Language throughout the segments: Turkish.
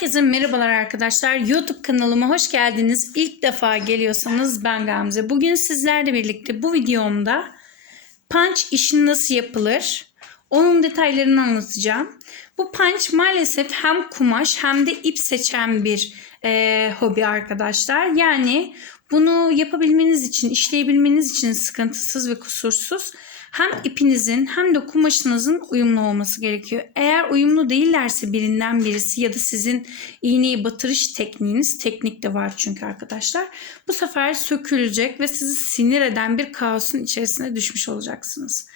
Herkese merhabalar arkadaşlar. YouTube kanalıma hoş geldiniz. İlk defa geliyorsanız ben Gamze. Bugün sizlerle birlikte bu videomda punch işi nasıl yapılır? Onun detaylarını anlatacağım. Bu punch maalesef hem kumaş hem de ip seçen bir e, hobi arkadaşlar. Yani bunu yapabilmeniz için, işleyebilmeniz için sıkıntısız ve kusursuz hem ipinizin hem de kumaşınızın uyumlu olması gerekiyor. Eğer uyumlu değillerse birinden birisi ya da sizin iğneyi batırış tekniğiniz, teknik de var çünkü arkadaşlar. Bu sefer sökülecek ve sizi sinir eden bir kaosun içerisine düşmüş olacaksınız.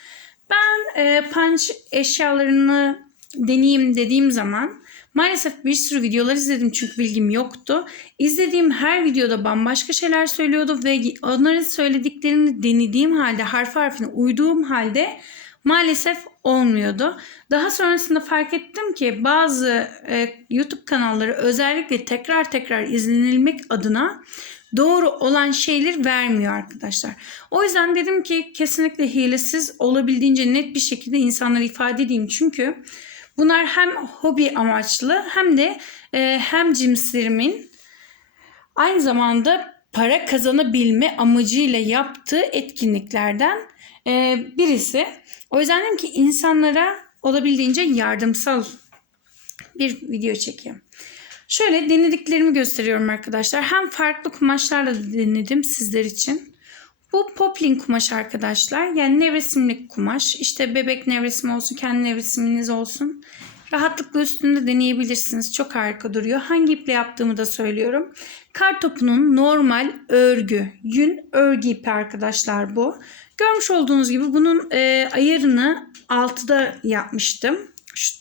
Ben e, punch eşyalarını deneyeyim dediğim zaman Maalesef bir sürü videolar izledim çünkü bilgim yoktu. İzlediğim her videoda bambaşka şeyler söylüyordu ve onların söylediklerini denediğim halde, harf harfine uyduğum halde maalesef olmuyordu. Daha sonrasında fark ettim ki bazı e, YouTube kanalları özellikle tekrar tekrar izlenilmek adına doğru olan şeyler vermiyor arkadaşlar. O yüzden dedim ki kesinlikle hilesiz olabildiğince net bir şekilde insanlara ifade edeyim. Çünkü Bunlar hem hobi amaçlı hem de e, hem cimslerimin aynı zamanda para kazanabilme amacıyla yaptığı etkinliklerden e, birisi. O yüzden dedim ki insanlara olabildiğince yardımsal bir video çekeyim. Şöyle denediklerimi gösteriyorum arkadaşlar. Hem farklı kumaşlarla denedim sizler için. Bu poplin kumaş arkadaşlar. Yani nevresimlik kumaş. İşte bebek nevresimi olsun, kendi nevresiminiz olsun. Rahatlıkla üstünde deneyebilirsiniz. Çok harika duruyor. Hangi iple yaptığımı da söylüyorum. Kar topunun normal örgü, yün örgü ipi arkadaşlar bu. Görmüş olduğunuz gibi bunun e, ayarını 6'da yapmıştım. Şu,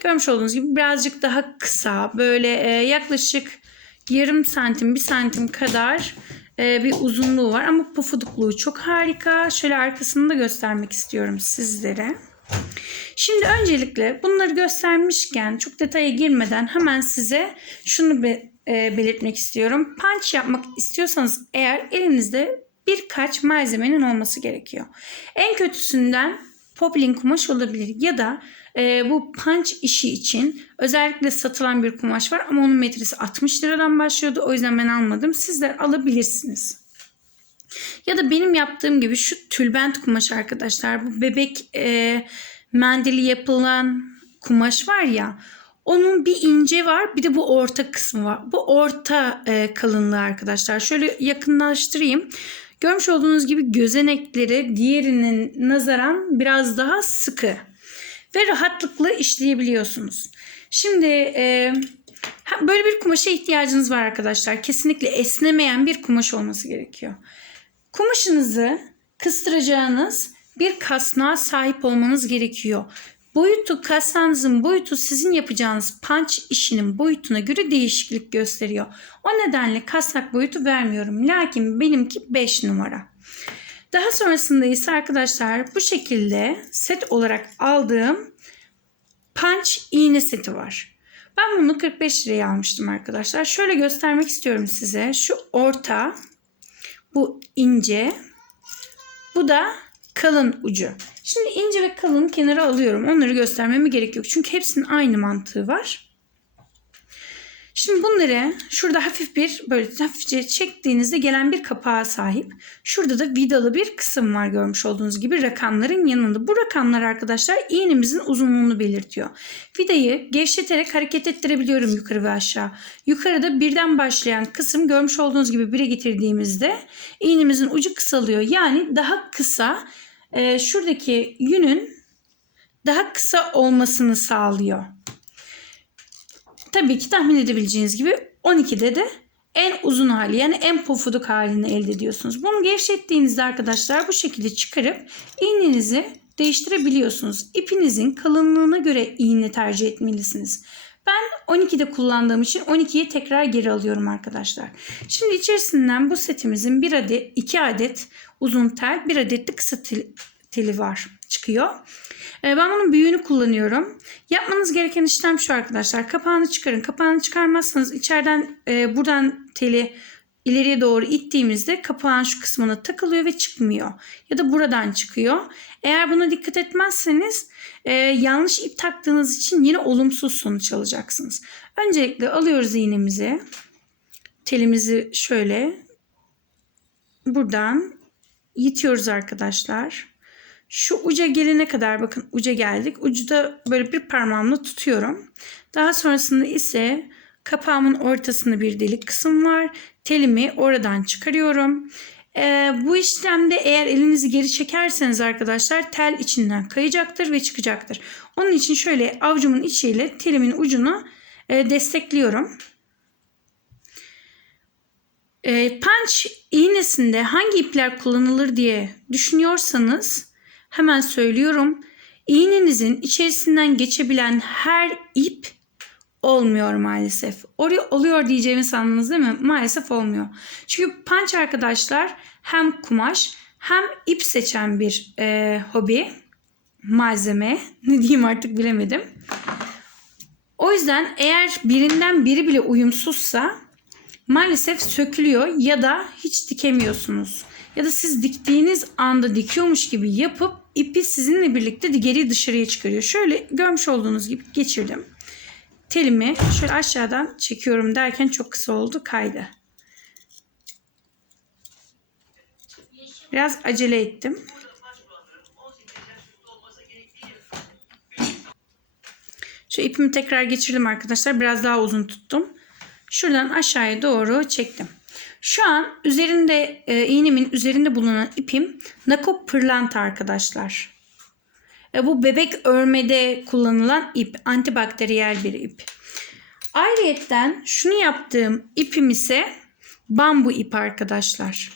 görmüş olduğunuz gibi birazcık daha kısa. Böyle e, yaklaşık yarım santim, bir santim kadar e, bir uzunluğu var. Ama pufudukluğu çok harika. Şöyle arkasını da göstermek istiyorum sizlere. Şimdi öncelikle bunları göstermişken çok detaya girmeden hemen size şunu be, e, belirtmek istiyorum. Punch yapmak istiyorsanız eğer elinizde birkaç malzemenin olması gerekiyor. En kötüsünden poplin kumaş olabilir ya da e, bu punch işi için özellikle satılan bir kumaş var ama onun metresi 60 liradan başlıyordu. O yüzden ben almadım. Sizler alabilirsiniz. Ya da benim yaptığım gibi şu tülbent kumaş arkadaşlar. Bu bebek e, mendili yapılan kumaş var ya. Onun bir ince var bir de bu orta kısmı var. Bu orta e, kalınlığı arkadaşlar. Şöyle yakınlaştırayım. Görmüş olduğunuz gibi gözenekleri diğerinin nazaran biraz daha sıkı ve rahatlıkla işleyebiliyorsunuz. Şimdi e, böyle bir kumaşa ihtiyacınız var arkadaşlar. Kesinlikle esnemeyen bir kumaş olması gerekiyor. Kumaşınızı kıstıracağınız bir kasnağa sahip olmanız gerekiyor. Boyutu kasnağınızın boyutu sizin yapacağınız punch işinin boyutuna göre değişiklik gösteriyor. O nedenle kasnak boyutu vermiyorum. Lakin benimki 5 numara. Daha sonrasında ise arkadaşlar bu şekilde set olarak aldığım punch iğne seti var. Ben bunu 45 liraya almıştım arkadaşlar. Şöyle göstermek istiyorum size. Şu orta, bu ince, bu da kalın ucu. Şimdi ince ve kalın kenara alıyorum. Onları göstermeme gerek yok. Çünkü hepsinin aynı mantığı var. Şimdi bunları şurada hafif bir böyle hafifçe çektiğinizde gelen bir kapağa sahip. Şurada da vidalı bir kısım var görmüş olduğunuz gibi rakamların yanında. Bu rakamlar arkadaşlar iğnemizin uzunluğunu belirtiyor. Vidayı gevşeterek hareket ettirebiliyorum yukarı ve aşağı. Yukarıda birden başlayan kısım görmüş olduğunuz gibi bire getirdiğimizde iğnemizin ucu kısalıyor. Yani daha kısa e, şuradaki yünün daha kısa olmasını sağlıyor. Tabii ki tahmin edebileceğiniz gibi 12'de de en uzun hali yani en pofuduk halini elde ediyorsunuz. Bunu gevşettiğinizde arkadaşlar bu şekilde çıkarıp iğnenizi değiştirebiliyorsunuz. İpinizin kalınlığına göre iğne tercih etmelisiniz. Ben 12'de kullandığım için 12'yi tekrar geri alıyorum arkadaşlar. Şimdi içerisinden bu setimizin bir adet, iki adet uzun tel, bir adet de kısa tel, teli var çıkıyor. Ee, ben bunun büyüğünü kullanıyorum. Yapmanız gereken işlem şu arkadaşlar. Kapağını çıkarın. Kapağını çıkarmazsanız içeriden e, buradan teli ileriye doğru ittiğimizde kapağın şu kısmına takılıyor ve çıkmıyor. Ya da buradan çıkıyor. Eğer buna dikkat etmezseniz e, yanlış ip taktığınız için yine olumsuz sonuç alacaksınız. Öncelikle alıyoruz iğnemizi. Telimizi şöyle buradan yitiyoruz arkadaşlar. Şu uca gelene kadar bakın uca geldik. Ucu da böyle bir parmağımla tutuyorum. Daha sonrasında ise kapağımın ortasında bir delik kısım var. Telimi oradan çıkarıyorum. Ee, bu işlemde eğer elinizi geri çekerseniz arkadaşlar tel içinden kayacaktır ve çıkacaktır. Onun için şöyle avucumun içiyle telimin ucunu e, destekliyorum. E, punch iğnesinde hangi ipler kullanılır diye düşünüyorsanız hemen söylüyorum. İğnenizin içerisinden geçebilen her ip olmuyor maalesef. Oraya oluyor diyeceğimi sandınız değil mi? Maalesef olmuyor. Çünkü punch arkadaşlar hem kumaş hem ip seçen bir e, hobi. Malzeme. Ne diyeyim artık bilemedim. O yüzden eğer birinden biri bile uyumsuzsa maalesef sökülüyor ya da hiç dikemiyorsunuz. Ya da siz diktiğiniz anda dikiyormuş gibi yapıp ipi sizinle birlikte geri dışarıya çıkarıyor. Şöyle görmüş olduğunuz gibi geçirdim. Telimi şöyle aşağıdan çekiyorum derken çok kısa oldu kaydı. Biraz acele ettim. Şu ipimi tekrar geçirdim arkadaşlar. Biraz daha uzun tuttum. Şuradan aşağıya doğru çektim. Şu an üzerinde e, iğnemin üzerinde bulunan ipim Nako pırlanta arkadaşlar. E, bu bebek örmede kullanılan ip. Antibakteriyel bir ip. Ayrıyetten şunu yaptığım ipim ise bambu ip arkadaşlar.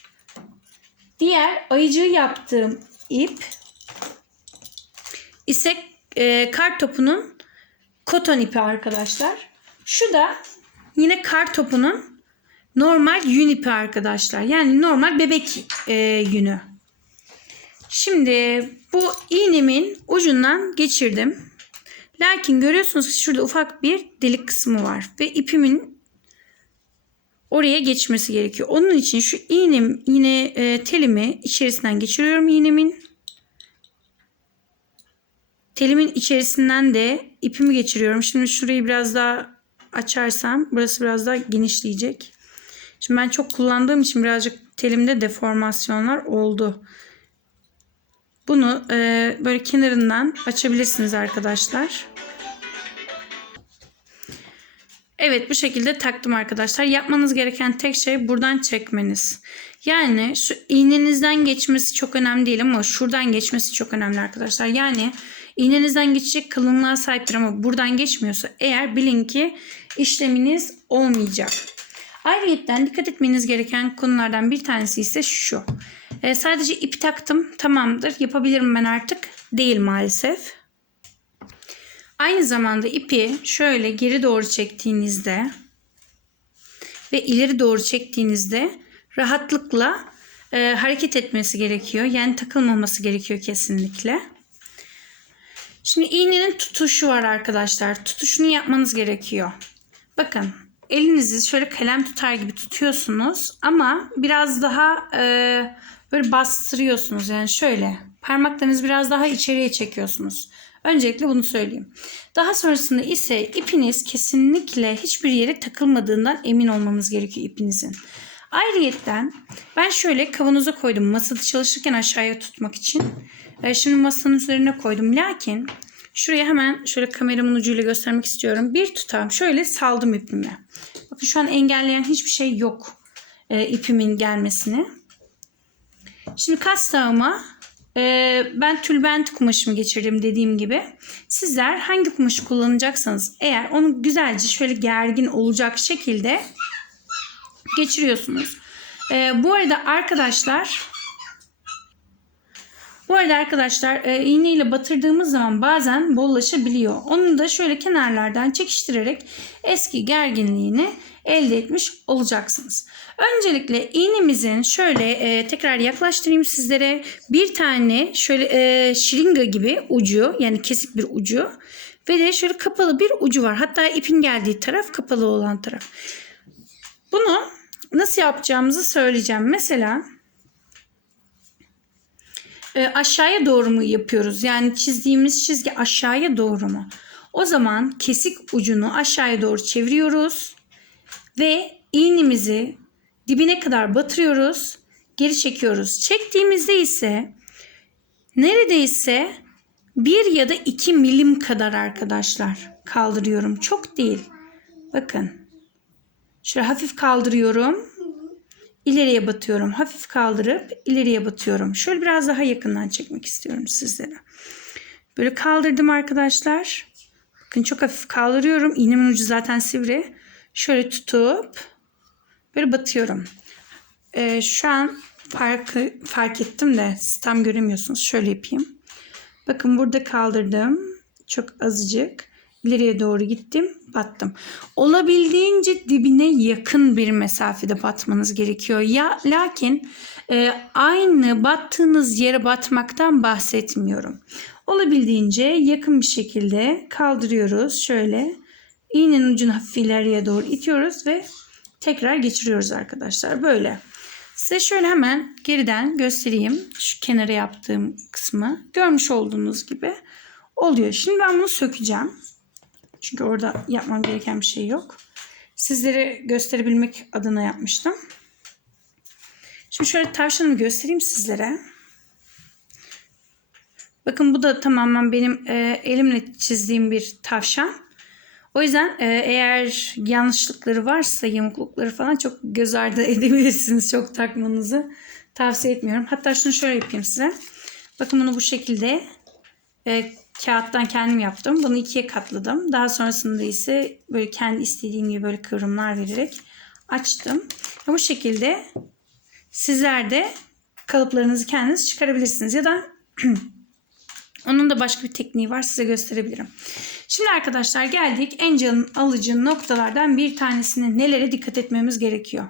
Diğer ayıcığı yaptığım ip ise e, kar topunun koton ipi arkadaşlar. Şu da yine kar topunun normal yün ipi arkadaşlar. Yani normal bebek e, yünü. Şimdi bu iğnemin ucundan geçirdim. Lakin görüyorsunuz ki şurada ufak bir delik kısmı var. Ve ipimin oraya geçmesi gerekiyor. Onun için şu iğnem yine e, telimi içerisinden geçiriyorum iğnemin. Telimin içerisinden de ipimi geçiriyorum. Şimdi şurayı biraz daha açarsam burası biraz daha genişleyecek. Şimdi ben çok kullandığım için birazcık telimde deformasyonlar oldu. Bunu e, böyle kenarından açabilirsiniz arkadaşlar. Evet bu şekilde taktım arkadaşlar. Yapmanız gereken tek şey buradan çekmeniz. Yani şu iğnenizden geçmesi çok önemli değil ama şuradan geçmesi çok önemli arkadaşlar. Yani iğnenizden geçecek kalınlığa sahiptir ama buradan geçmiyorsa eğer bilin ki işleminiz olmayacak. Ayrıca dikkat etmeniz gereken konulardan bir tanesi ise şu. E, sadece ip taktım tamamdır yapabilirim ben artık değil maalesef. Aynı zamanda ipi şöyle geri doğru çektiğinizde ve ileri doğru çektiğinizde rahatlıkla e, hareket etmesi gerekiyor. Yani takılmaması gerekiyor kesinlikle. Şimdi iğnenin tutuşu var arkadaşlar. Tutuşunu yapmanız gerekiyor. Bakın elinizi şöyle kalem tutar gibi tutuyorsunuz ama biraz daha e, böyle bastırıyorsunuz. Yani şöyle parmaklarınızı biraz daha içeriye çekiyorsunuz. Öncelikle bunu söyleyeyim. Daha sonrasında ise ipiniz kesinlikle hiçbir yere takılmadığından emin olmanız gerekiyor ipinizin. Ayrıyetten ben şöyle kavanoza koydum masada çalışırken aşağıya tutmak için. E, şimdi masanın üzerine koydum. Lakin şuraya hemen şöyle kameramın ucuyla göstermek istiyorum. Bir tutam şöyle saldım ipimi. Bakın şu an engelleyen hiçbir şey yok e, ipimin gelmesini. Şimdi kastağıma e, ben tülbent kumaşımı geçirdim dediğim gibi. Sizler hangi kumaşı kullanacaksanız eğer onu güzelce şöyle gergin olacak şekilde geçiriyorsunuz. E, bu arada arkadaşlar bu arada arkadaşlar e, iğne batırdığımız zaman bazen bollaşabiliyor. Onu da şöyle kenarlardan çekiştirerek eski gerginliğini elde etmiş olacaksınız. Öncelikle iğnemizin şöyle e, tekrar yaklaştırayım sizlere. Bir tane şöyle e, şiringa gibi ucu yani kesik bir ucu ve de şöyle kapalı bir ucu var. Hatta ipin geldiği taraf kapalı olan taraf. Bunu nasıl yapacağımızı söyleyeceğim. Mesela e, aşağıya doğru mu yapıyoruz? Yani çizdiğimiz çizgi aşağıya doğru mu? O zaman kesik ucunu aşağıya doğru çeviriyoruz ve iğnemizi dibine kadar batırıyoruz. Geri çekiyoruz. Çektiğimizde ise neredeyse 1 ya da 2 milim kadar arkadaşlar kaldırıyorum. Çok değil. Bakın. Şöyle hafif kaldırıyorum. İleriye batıyorum. Hafif kaldırıp ileriye batıyorum. Şöyle biraz daha yakından çekmek istiyorum sizlere. Böyle kaldırdım arkadaşlar. Bakın çok hafif kaldırıyorum. İğnemin ucu zaten sivri. Şöyle tutup böyle batıyorum. Ee, şu an farkı fark ettim de siz tam göremiyorsunuz. Şöyle yapayım. Bakın burada kaldırdım. Çok azıcık. İleriye doğru gittim. Battım. Olabildiğince dibine yakın bir mesafede batmanız gerekiyor. Ya lakin e, aynı battığınız yere batmaktan bahsetmiyorum. Olabildiğince yakın bir şekilde kaldırıyoruz. Şöyle iğnenin ucunu hafif ileriye doğru itiyoruz ve tekrar geçiriyoruz arkadaşlar. Böyle. Size şöyle hemen geriden göstereyim. Şu kenara yaptığım kısmı. Görmüş olduğunuz gibi oluyor. Şimdi ben bunu sökeceğim. Çünkü orada yapmam gereken bir şey yok. Sizlere gösterebilmek adına yapmıştım. Şimdi şöyle tavşanımı göstereyim sizlere. Bakın bu da tamamen benim e, elimle çizdiğim bir tavşan. O yüzden e, eğer yanlışlıkları varsa, yamuklukları falan çok göz ardı edebilirsiniz. Çok takmanızı tavsiye etmiyorum. Hatta şunu şöyle yapayım size. Bakın bunu bu şekilde e, kağıttan kendim yaptım. Bunu ikiye katladım. Daha sonrasında ise böyle kendi istediğim gibi böyle kıvrımlar vererek açtım. Ve bu şekilde sizler de kalıplarınızı kendiniz çıkarabilirsiniz. Ya da onun da başka bir tekniği var size gösterebilirim. Şimdi arkadaşlar geldik en can alıcı noktalardan bir tanesine nelere dikkat etmemiz gerekiyor.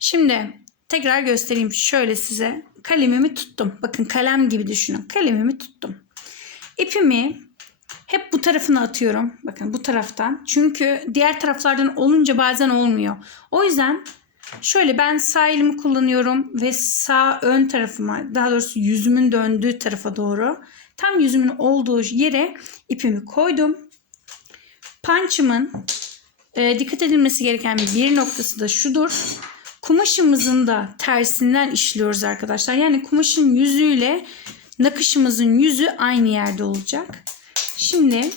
Şimdi tekrar göstereyim şöyle size. Kalemimi tuttum. Bakın kalem gibi düşünün. Kalemimi tuttum. İpimi hep bu tarafına atıyorum. Bakın bu taraftan. Çünkü diğer taraflardan olunca bazen olmuyor. O yüzden şöyle ben sağ elimi kullanıyorum ve sağ ön tarafıma daha doğrusu yüzümün döndüğü tarafa doğru tam yüzümün olduğu yere ipimi koydum. Punch'ımın e, dikkat edilmesi gereken bir noktası da şudur. Kumaşımızın da tersinden işliyoruz arkadaşlar. Yani kumaşın yüzüyle nakışımızın yüzü aynı yerde olacak. Şimdi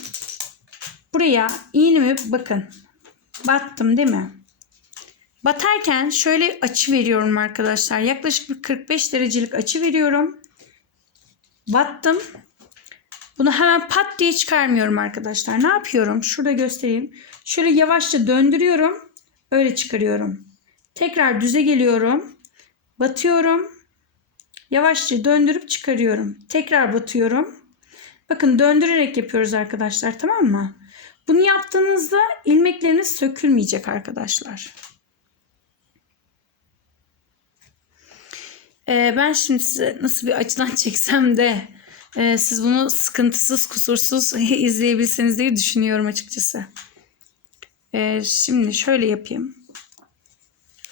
buraya iğnemi bakın battım değil mi? Batarken şöyle açı veriyorum arkadaşlar. Yaklaşık bir 45 derecelik açı veriyorum. Battım. Bunu hemen pat diye çıkarmıyorum arkadaşlar. Ne yapıyorum? Şurada göstereyim. Şöyle yavaşça döndürüyorum. Öyle çıkarıyorum. Tekrar düze geliyorum. Batıyorum. Yavaşça döndürüp çıkarıyorum. Tekrar batıyorum. Bakın döndürerek yapıyoruz arkadaşlar tamam mı? Bunu yaptığınızda ilmekleriniz sökülmeyecek arkadaşlar. Ee, ben şimdi size nasıl bir açıdan çeksem de e, siz bunu sıkıntısız kusursuz izleyebilseniz diye düşünüyorum açıkçası. Ee, şimdi şöyle yapayım.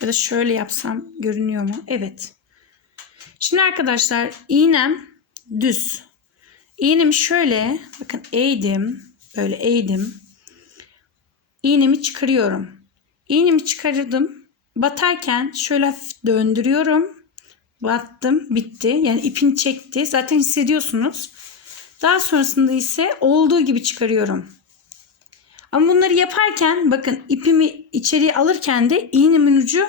Ya da şöyle yapsam görünüyor mu? Evet. Şimdi arkadaşlar iğnem düz. İğnemi şöyle bakın eğdim. Böyle eğdim. İğnemi çıkarıyorum. İğnemi çıkardım. Batarken şöyle hafif döndürüyorum. Battım. Bitti. Yani ipin çekti. Zaten hissediyorsunuz. Daha sonrasında ise olduğu gibi çıkarıyorum. Ama bunları yaparken bakın ipimi içeriye alırken de iğnemin ucu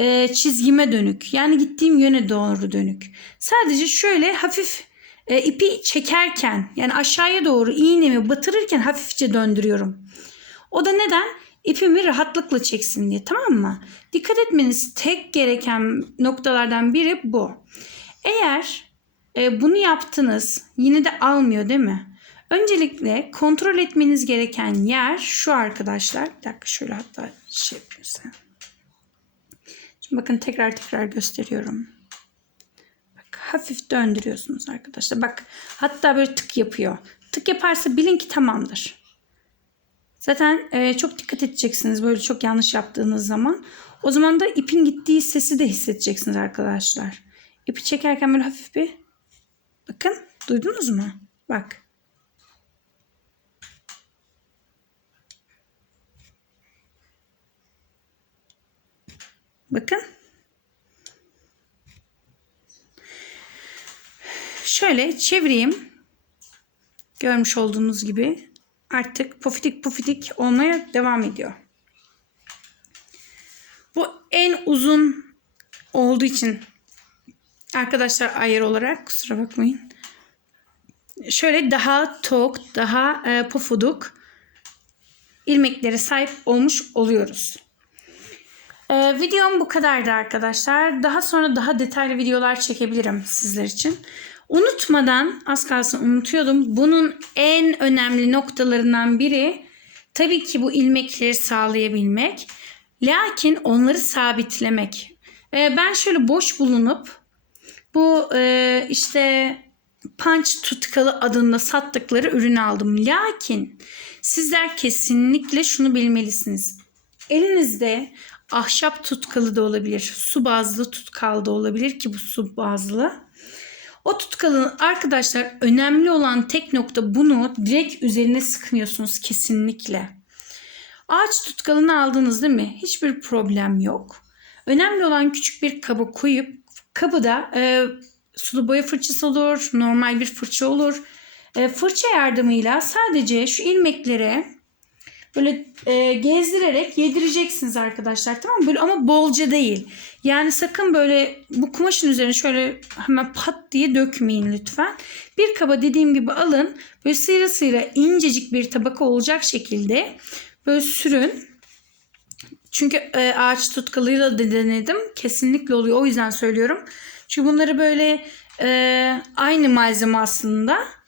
e, çizgime dönük. Yani gittiğim yöne doğru dönük. Sadece şöyle hafif e, ipi çekerken yani aşağıya doğru iğnemi batırırken hafifçe döndürüyorum. O da neden? İpimi rahatlıkla çeksin diye tamam mı? Dikkat etmeniz tek gereken noktalardan biri bu. Eğer e, bunu yaptınız yine de almıyor değil mi? Öncelikle kontrol etmeniz gereken yer şu arkadaşlar. Bir dakika şöyle hatta şey yapıyorsa. Şimdi bakın tekrar tekrar gösteriyorum. Bak hafif döndürüyorsunuz arkadaşlar. Bak hatta böyle tık yapıyor. Tık yaparsa bilin ki tamamdır. Zaten e, çok dikkat edeceksiniz böyle çok yanlış yaptığınız zaman. O zaman da ipin gittiği sesi de hissedeceksiniz arkadaşlar. İpi çekerken böyle hafif bir bakın duydunuz mu? Bak. Bakın. Şöyle çevireyim. Görmüş olduğunuz gibi artık pufidik pufidik olmaya devam ediyor. Bu en uzun olduğu için arkadaşlar ayar olarak kusura bakmayın. Şöyle daha tok, daha e, pufuduk ilmeklere sahip olmuş oluyoruz. Ee, videom bu kadardı arkadaşlar. Daha sonra daha detaylı videolar çekebilirim sizler için. Unutmadan az kalsın unutuyordum. Bunun en önemli noktalarından biri tabii ki bu ilmekleri sağlayabilmek. Lakin onları sabitlemek. Ee, ben şöyle boş bulunup bu e, işte punch tutkalı adında sattıkları ürünü aldım. Lakin sizler kesinlikle şunu bilmelisiniz. Elinizde ahşap tutkalı da olabilir. Su bazlı tutkal da olabilir ki bu su bazlı. O tutkalın arkadaşlar önemli olan tek nokta bunu direkt üzerine sıkmıyorsunuz kesinlikle. Ağaç tutkalını aldınız değil mi? Hiçbir problem yok. Önemli olan küçük bir kaba koyup kabı da e, sulu boya fırçası olur, normal bir fırça olur. E, fırça yardımıyla sadece şu ilmeklere böyle e, gezdirerek yedireceksiniz arkadaşlar tamam mı? Böyle ama bolca değil. Yani sakın böyle bu kumaşın üzerine şöyle hemen pat diye dökmeyin lütfen. Bir kaba dediğim gibi alın. Böyle sıyra sıyra incecik bir tabaka olacak şekilde böyle sürün. Çünkü e, ağaç tutkalıyla da denedim. Kesinlikle oluyor. O yüzden söylüyorum. Çünkü bunları böyle e, aynı malzeme aslında.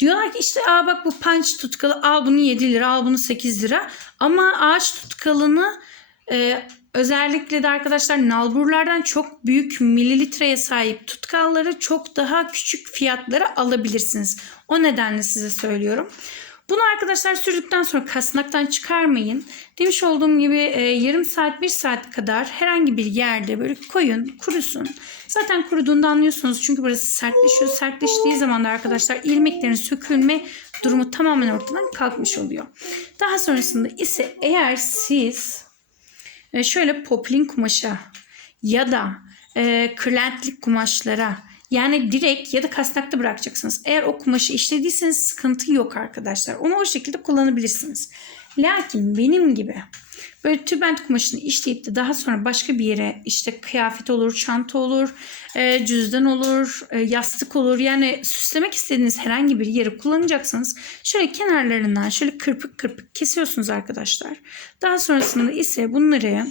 Diyorlar ki işte Aa bak bu punch tutkalı al bunu 7 lira al bunu 8 lira. Ama ağaç tutkalını e, özellikle de arkadaşlar nalburlardan çok büyük mililitreye sahip tutkalları çok daha küçük fiyatlara alabilirsiniz. O nedenle size söylüyorum. Bunu arkadaşlar sürdükten sonra kasnaktan çıkarmayın. Demiş olduğum gibi e, yarım saat bir saat kadar herhangi bir yerde böyle koyun kurusun. Zaten kuruduğunda anlıyorsunuz çünkü burası sertleşiyor. Sertleştiği zaman da arkadaşlar ilmeklerin sökülme durumu tamamen ortadan kalkmış oluyor. Daha sonrasında ise eğer siz e, şöyle poplin kumaşa ya da e, kırlentlik kumaşlara yani direkt ya da kasnakta bırakacaksınız. Eğer o kumaşı işlediyseniz sıkıntı yok arkadaşlar. Onu o şekilde kullanabilirsiniz. Lakin benim gibi böyle tübent kumaşını işleyip de daha sonra başka bir yere işte kıyafet olur, çanta olur, e, cüzdan olur, e, yastık olur. Yani süslemek istediğiniz herhangi bir yeri kullanacaksınız. Şöyle kenarlarından şöyle kırpık kırpık kesiyorsunuz arkadaşlar. Daha sonrasında ise bunları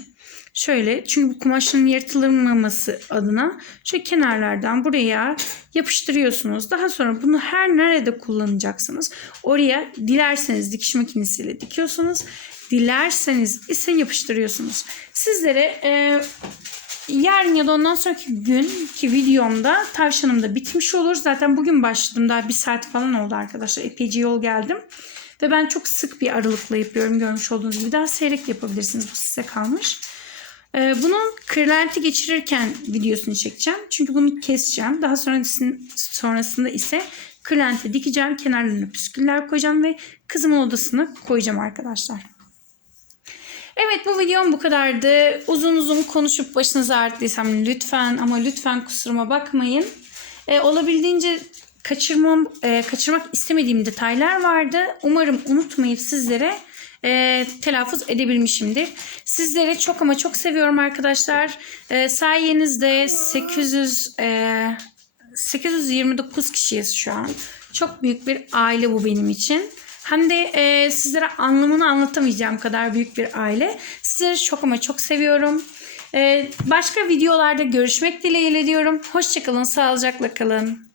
Şöyle çünkü bu kumaşın yırtılmaması adına şu kenarlardan buraya yapıştırıyorsunuz. Daha sonra bunu her nerede kullanacaksınız. Oraya dilerseniz dikiş makinesiyle dikiyorsunuz. Dilerseniz ise yapıştırıyorsunuz. Sizlere e, yarın ya da ondan sonraki günkü videomda tavşanım da bitmiş olur. Zaten bugün başladım. Daha bir saat falan oldu arkadaşlar. Epeyce yol geldim. Ve ben çok sık bir aralıkla yapıyorum. Görmüş olduğunuz gibi. Daha seyrek yapabilirsiniz. Bu size kalmış. Ee, bunun kırlenti geçirirken videosunu çekeceğim. Çünkü bunu keseceğim. Daha sonrasında, ise kırlenti dikeceğim. Kenarlarına püsküller koyacağım ve kızımın odasına koyacağım arkadaşlar. Evet bu videom bu kadardı. Uzun uzun konuşup başınızı ağrıttıysam lütfen ama lütfen kusuruma bakmayın. Ee, olabildiğince kaçırmam, e, kaçırmak istemediğim detaylar vardı. Umarım unutmayıp sizlere e, telaffuz edebilmişimdir. Sizleri çok ama çok seviyorum arkadaşlar. E, sayenizde 800 e, 829 kişiyiz şu an. Çok büyük bir aile bu benim için. Hem de e, sizlere anlamını anlatamayacağım kadar büyük bir aile. Sizleri çok ama çok seviyorum. E, başka videolarda görüşmek dileğiyle diyorum. Hoşçakalın, sağlıcakla kalın.